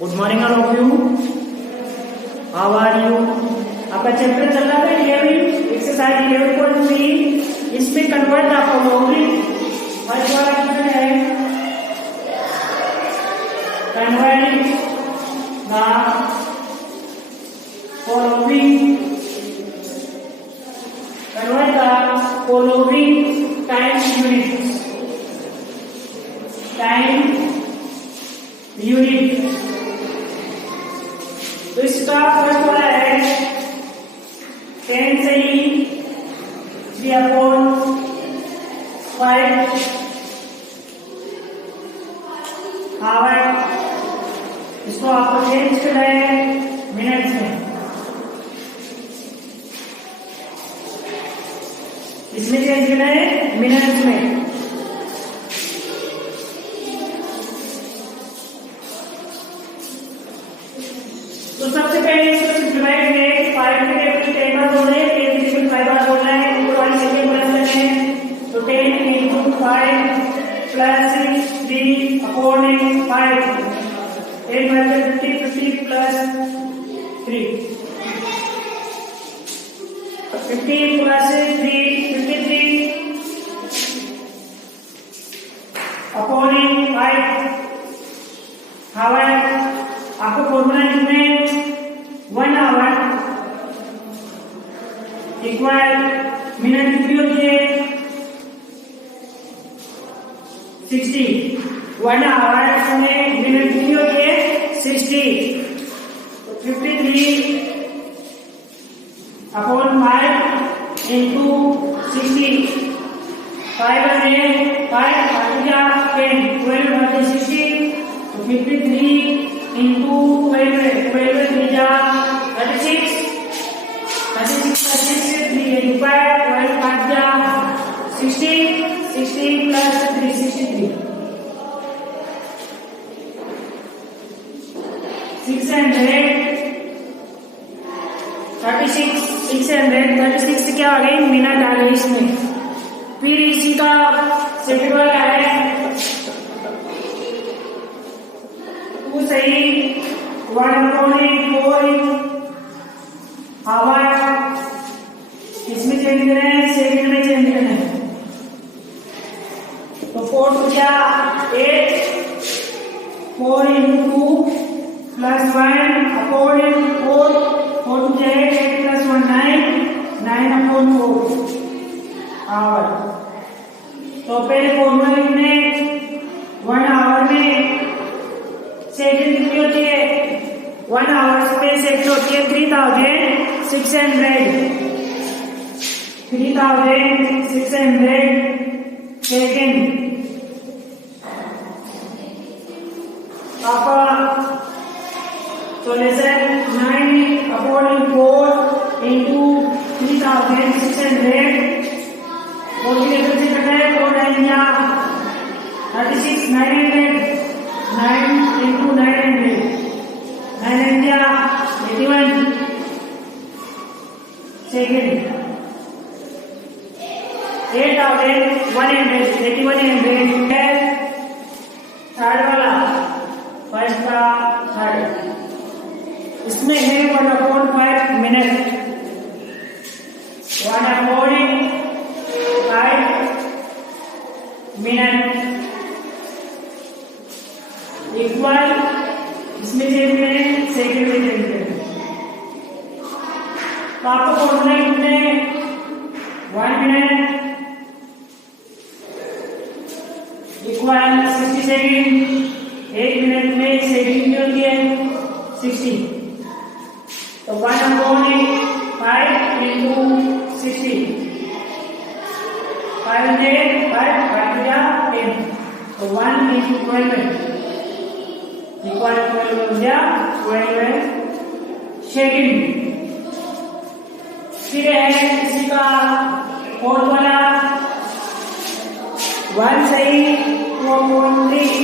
Good morning all of you. How are you? आपका chapter चल रहा था 11 एक्सरसाइज 11.3। इसमें कन्वर्ट द फॉलोइंग फर्स्ट वाला क्वेश्चन है convert the following time unit. तो इसका फर्स्ट वाला है 10 से ही 3/5 आवर। इसको आपको चेंज करना है मिनट्स में। इसमें चेंज करना है मिनट्स में। तो सबसे पहले इसको सिंप्लीफाई करें। 5 के टेबल 10 बार बोलना है, 10 के टेबल 5 बार बोलना है। इनको वाली सेकंड प्लस करना है। तो 10 × 5 प्लस 3/5 8 × 50 50 प्लस 3 50 प्लस 3 53/5 हावर। आपको फॉर्मूला लिखना है 1 आवर इक्वल मिनट कितनी होती है 60। 1 आवर में मिनट कितनी होती है 60। तो 53/5 into 60। 5 में 5 10 12 × 60। तो 53 into 12 12 3 जा 36 36 3 5 12 5 जा 60 60 plus 3 63 636 से क्या आ गई मिनट आ गई इसमें। फिर इसी का सेकंड वाला है 2 सही 1/4 आवर। इसमें चेंज करना है सेकंड में चेंज करना है। तो 4 to क्या 8 4 × 2 प्लस 1/4 4 4 to 8 8 plus 1 9 9/4 आवर। तो पहले फॉर्मूला लिखने 1 आवर में सेकंड कितनी होती है 1 आवर पे सेकंड होती है 3600 सेकंड। आपका सॉल्यूशन 9/4 into 3600 कैलकुलेट से करना है 4 9 या 36 900 9 into 900 9 या 81 सेकंड। 8100 है थर्ड वाला फर्स्ट का थर्ड। इसमें है 1/5 मिनट 1/5 मिनट इक्वल इसमें चेंज करें सेकंड में चेंज करें। तो आपको फॉर्मूला लिखना है 1 मिनट इक्वल 60 सेकंड। 1 मिनट में सेकंड की होती है 60। तो 1/5 into 60 500 5 या 10। तो 1 into 12 इक्वल 12 या 12 सेकंड। फिर है इसी का फोर्थ वाला 1 सही 2/3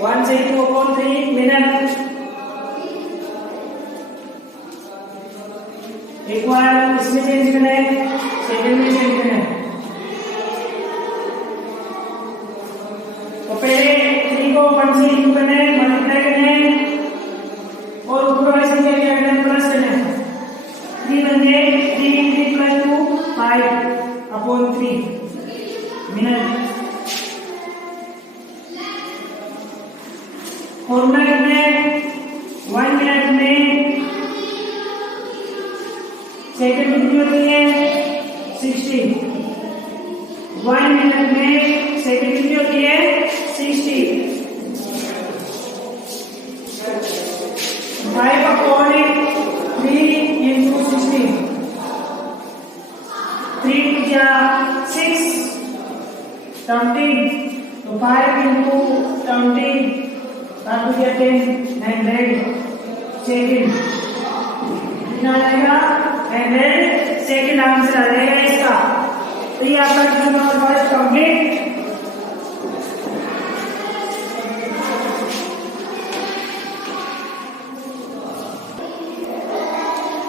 1 सही 2/3 मिनट इक्वल इसमें चेंज करना है सेकंड में चेंज करना है। तो पहले 3 को वन से इंटू करना है, मल्टीप्लाई करना है और ऊपर वाली संख्या क्या करना है, प्लस करना है। 3 बन गए, 3 + 2 5/3 मिनट। फॉर्मूला कितना है, 1 मिनट में सेकंड कितनी होती है, 60। 1 मिनट में सेकंड कितनी होती है, 60। 5/3 into 60, 3 to 6 17, तो 5 into 17 100 सेकंड कितना आएगा, 100 सेकंड आंसर आ जाएगा इसका। तो ये आपका क्वेश्चन नंबर 1 कंप्लीट।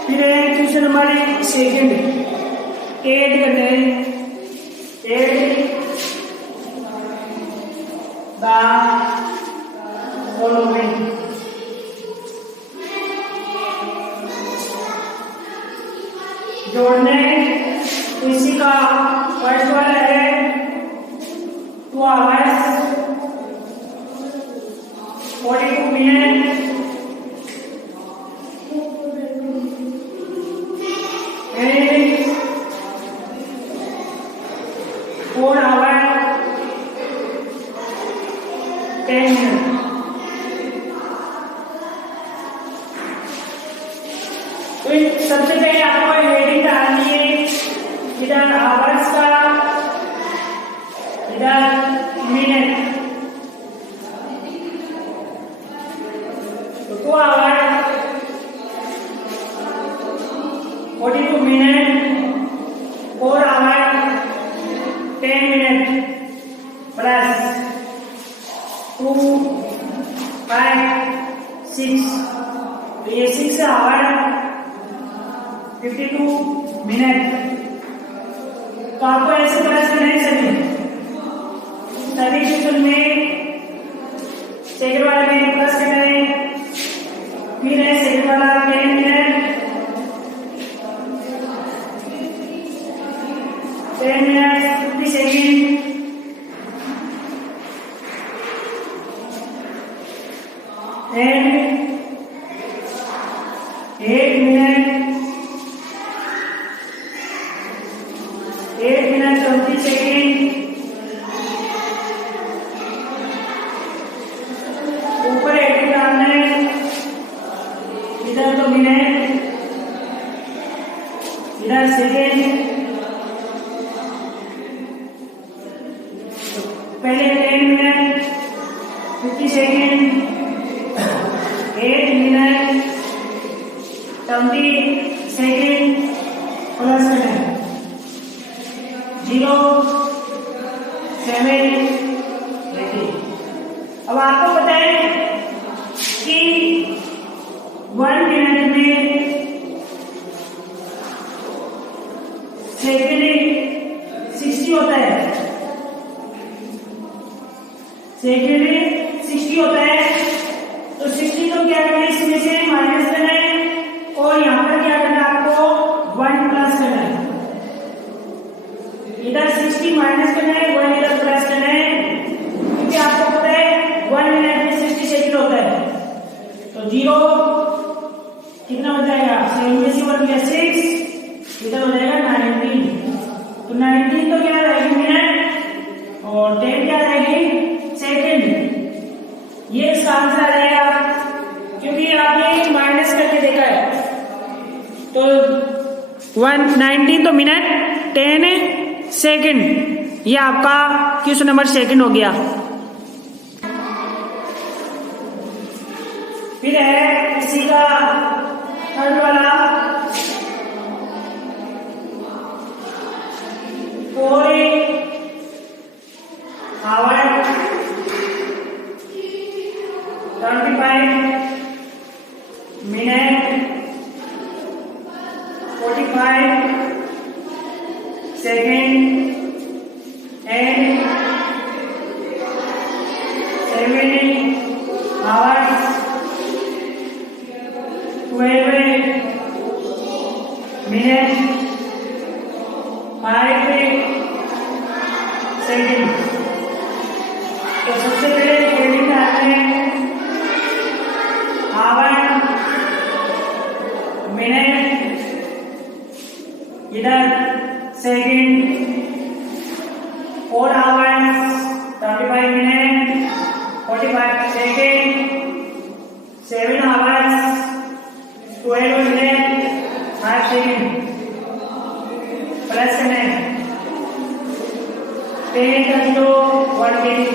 फिर क्वेश्चन नंबर 2 8 करते हैं। 8 द फॉलोइंग, जोड़ने इसी का फर्स्ट वाला है 2 hours 42 minutes and 4 hours 10 minutes। सबसे पहले आपको हेडिंग डालनी है, इधर आवर्स का, इधर मिनट। तो 2 hours 42 minutes, 4 hours 10 minutes plus 2 5 6, तो ये 6 hours 52 मिनट। तो आपको ऐसे प्लस करना है सभी क्वेश्चन में, सेकंड वाले में प्लस करना है, फिर है सेकंड वाला 10 minute 50 second, and 8 minute 20 second. ऊपर 80 डालना है, इधर तो मिनट, इधर सेकेंड। पहले 10 minute 50 second, 8 minute 20 second plus करना है 0 7 80। अब आपको पता है कि 1 मिनट में सेकेंड 60 होता है, सेकेंड 60 होता है। तो 60 को क्या करना है, इसमें से माइनस करना है और यहाँ पर क्या करना है, आपको 1 प्लस करना है। इधर 60 माइनस करना है, 1 इधर प्लस करना है, क्योंकि आपको पता है 1 मिनट में 60 सेकंड होता है। तो 0 कितना हो जाएगा, 7 में से 1 गया 6, इधर हो जाएगा 19। तो 19 तो क्या रहेगी मिनट और 10 क्या रहेगी सेकंड। ये इसका आंसर आ जाएगा, क्योंकि आपने माइनस करके देखा है। तो 119 तो मिनट, 10 सेकंड। ये आपका क्वेश्चन नंबर 2 हो गया। फिर है इसी का थर्ड वाला 4 hours 35 minutes 45 seconds and 7 hours 12 minute 5 second. तो सबसे पहले हेडिंग डालते हैं आवर मिनट, इधर second, 4 hours 35 minute 45 second, 7 hours 12 minute 5 second. Plus में 10 into 125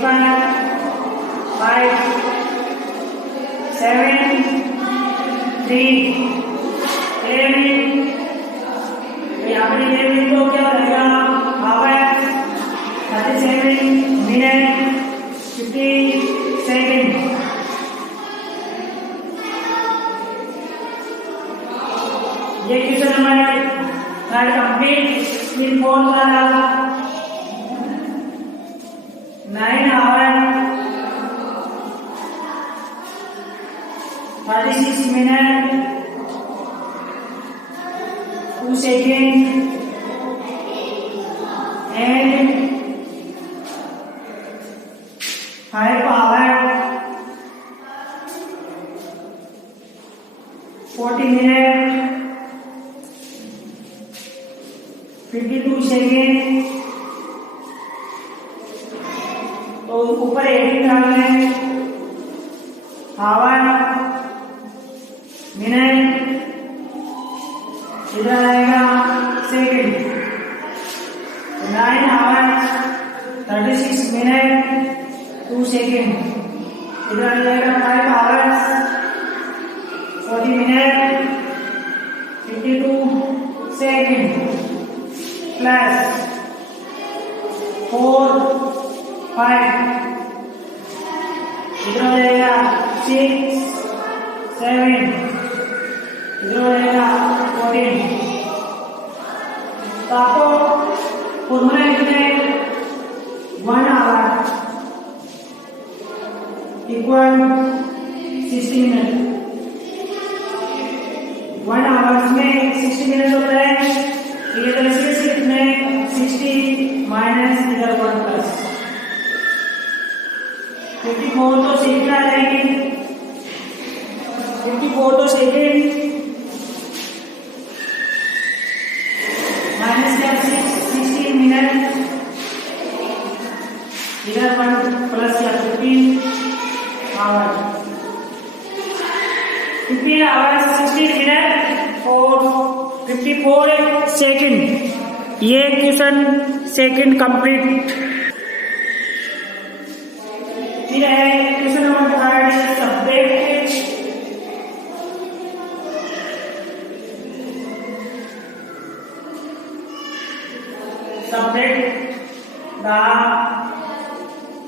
5 7 3 यहाँ पर तो क्या रहेगा आवर्स 37 मिनट 50 सेकंड। ये क्वेश्चन हमारे थर्ड कंप्लीट इन फोन वाला 9 hour 36 minute 2 second and 5 hour 40 minute 52 second. तो ऊपर एडिंग डालना है आवर मिनट, इधर आएगा सेकेंड। 9 आवर 36 मिनट 2 सेकेंड, इधर आएगा 5 आवर्स 40 मिनट 52 सेकेंड प्लस 4 5, इधर रहेगा 6 7, इधर रहेगा 14। तो आपको फॉर्मूला लिखना है 1 आवर इक्वल 60 मिनट। 1 आवर्स में 60 मिनट होता है, ये तरह से लिखना है 60 माइनस इधर 1 प्लस 54 तो सेकंड आ जाएगी, 54 तो सेकंड माइनस क्या 60 मिनट, इधर 1 प्लस या 15 आवर 15 आवर्स 60 मिनट और 54 सेकंड। ये क्वेश्चन सेकंड कंप्लीट। फिर है question number 3 subject. Subject the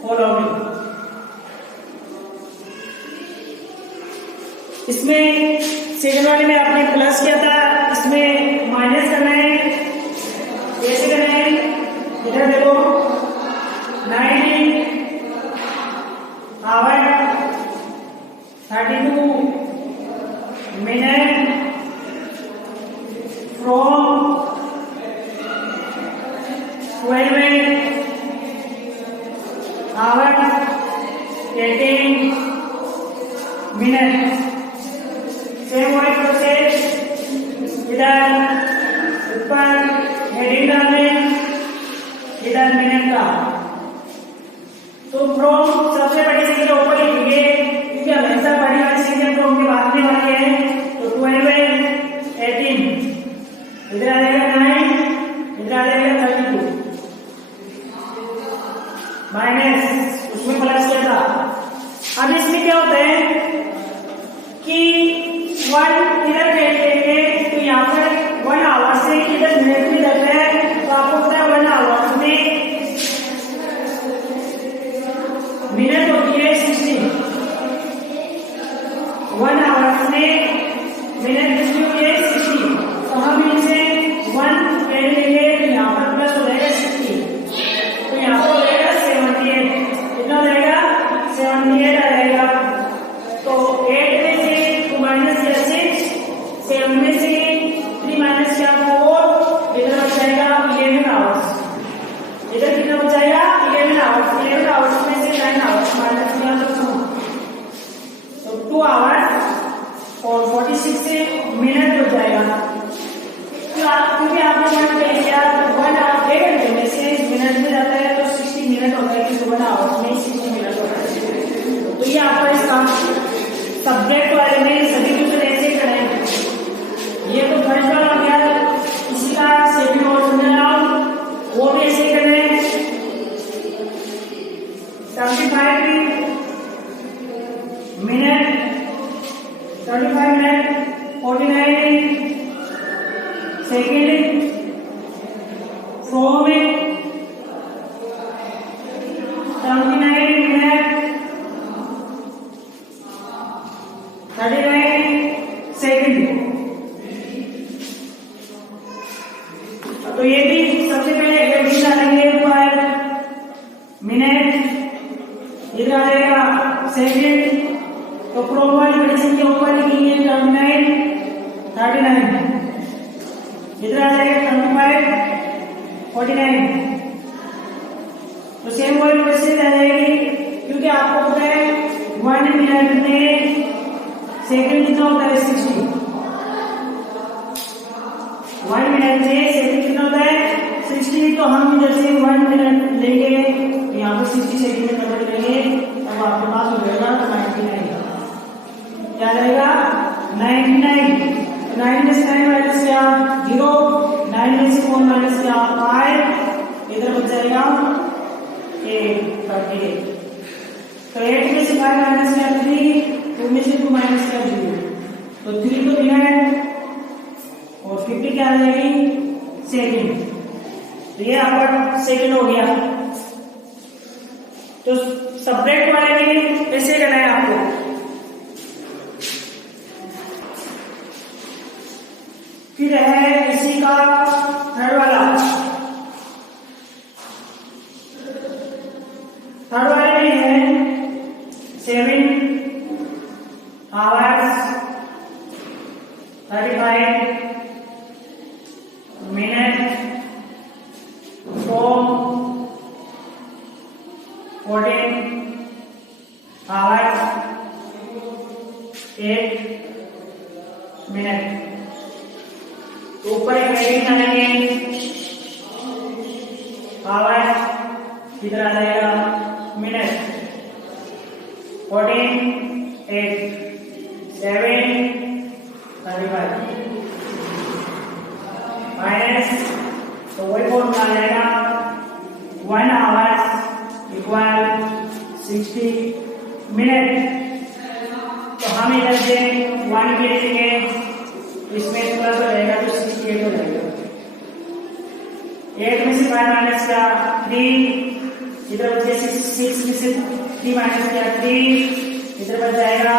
following. इसमें सेकंड वाले में आपने प्लस किया था, इसमें माइनस करना है। कैसे करना है, इधर देखो 90 hour 32 minute from 12 hour 18 minute. Same way process, इधर ऊपर हेडिंग डालने, इधर मिनट का। तो फ्रॉम सबसे बड़ी संख्या ऊपर लिखेंगे क्योंकि हमेशा बड़ी वाली संख्या फ्रॉम के बाद में वाली है। तो 12 18, इधर आ जाएगा 9, इधर आ जाएगा 32 माइनस उसमें प्लस किया था। अब इसमें क्या होता है कि 1 इधर लेंगे तो यहाँ पर 1 आवर से इधर मिनट में जाता है, तो आपको पता है 1 आवर में मिनट होती है 60। 1 आवर में मिनट कितनी होती है 60। तो हम इनसे 1 ऐड लेंगे तो यहाँ पर प्लस हो जाएगा 60, तो यहाँ पर हो जाएगा 78। कितना हो जाएगा 78 आ रहेगा, तो 8 में से 2 माइनस किया 6, 7 में से 3 माइनस किया 4, इधर बच जाएगा 11 आवर्स। इधर कितना बच जाएगा 11 आवर्स। 11 आवर्स में से 9 आवर्स माइनस किया तो 2 आवर्स और 46 मिनट हो जाएगा। क्योंकि आपने वन पे लिया 1 आवर 1 घंटे में से मिनट में जाता है तो 60 मिनट होता है, कि 1 आवर्स में 60 मिनट होता है। तो ये आपका इसका सब्जेक्ट वाले में सभी कुछ ऐसे करेंगे। ये तो फर्स्ट वाला हो गया, इसी का सेकंड और समझाओ वो भी ऐसे करें। 75 मिनट 49 सेकेंड 100 में 79 मिनट 39 सेकेंड। तो ये भी सबसे पहले ये भी डालेंगे पर मिनट, इधर आ जाएगा सेकेंड, तो क्रोम वाली बड़ी संख्या ऊपर लिखी है 39 इधर आ जाएगा 25 49। तो सेम वही क्वेश्चन आ जाएगी, क्योंकि आपको पता है 1 मिनट में सेकंड कितना होता है 60। 1 मिनट में सेकंड कितना होता है 60। तो हम जैसे 1 मिनट लेंगे यहाँ पे 60 सेकंड में कन्वर्ट करेंगे, तब आपके पास हो जाएगा 99। क्या रहेगा 99। 9 में से 9 माइनस किया 0, 9 में से 4 माइनस किया 5, इधर बच जाएगा 38। तो 8 में से 5 माइनस किया 3, 2 में से 2 माइनस किया 0, तो 3 तो मिनट और 50 क्या आ जाएगी सेकेंड। तो ये आपका सेकेंड हो गया। तो सब्जेक्ट वाले में कैसे करना है आपको। फिर है इसी का थर्ड वाले में है 7 आवर्स 35 मिनट 14 आवर्स 8 मिनट। तो ऊपर एक हेडिंग डालेंगे आवर्स, किधर आ जाएगा मिनट 14 8 7 35 माइनस, तो वही फॉर्मूला आ जाएगा 1 आवर्स इक्वल 60 मिनट। तो हम इधर से 1 के लेंगे, इसमें प्लस हो जाएगा तो 68 हो जाएगा। 8 में से 5 माइनस किया 3, इधर बचे 6 में से 3 माइनस किया 3, इधर बच जाएगा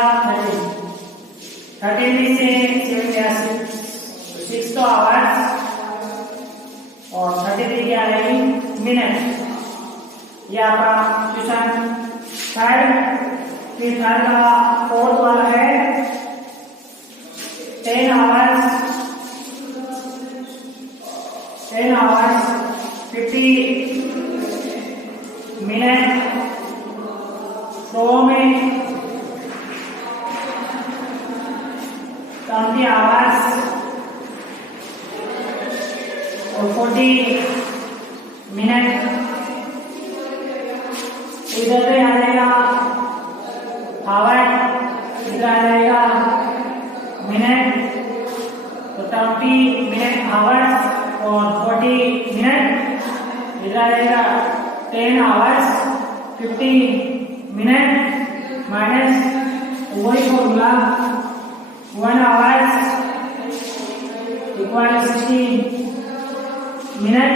13 में से 7 गया 6 तो आवर्स और 33 क्या आ जाएगी मिनट। ये आपका क्वेश्चन थर्ड। फिर थर्ड का फोर्थ वाला है 10 आवर्स 50 मिनट 100 में 20 आवर्स और 40 मिनट। इधर पे आ जाएगा आवर, इधर आ जाएगा मिनट, तो 20 मिनट आवर्स और 40 मिनट। इधर आ जाएगा 10 आवर्स 50 मिनट माइनस वही फॉर्मूला 1 आवर्स इक्वल 60 मिनट।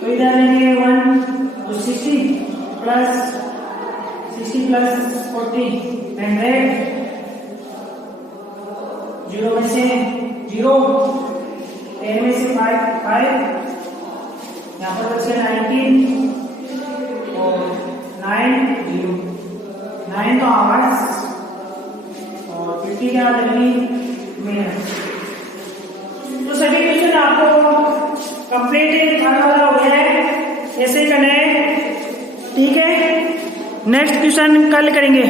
तो इधर लेंगे 1 तो 60 प्लस 40 100, 0 में से 0, 10 में से 5, यहाँ पर बचे 19 और 9 तो आवर्स और 50 क्या आ जाएगी मिनट। तो सभी क्वेश्चन आपको कंप्लीट खाना वाला हो गया है, ऐसे करना है, ठीक है। नेक्स्ट क्वेश्चन कल करेंगे।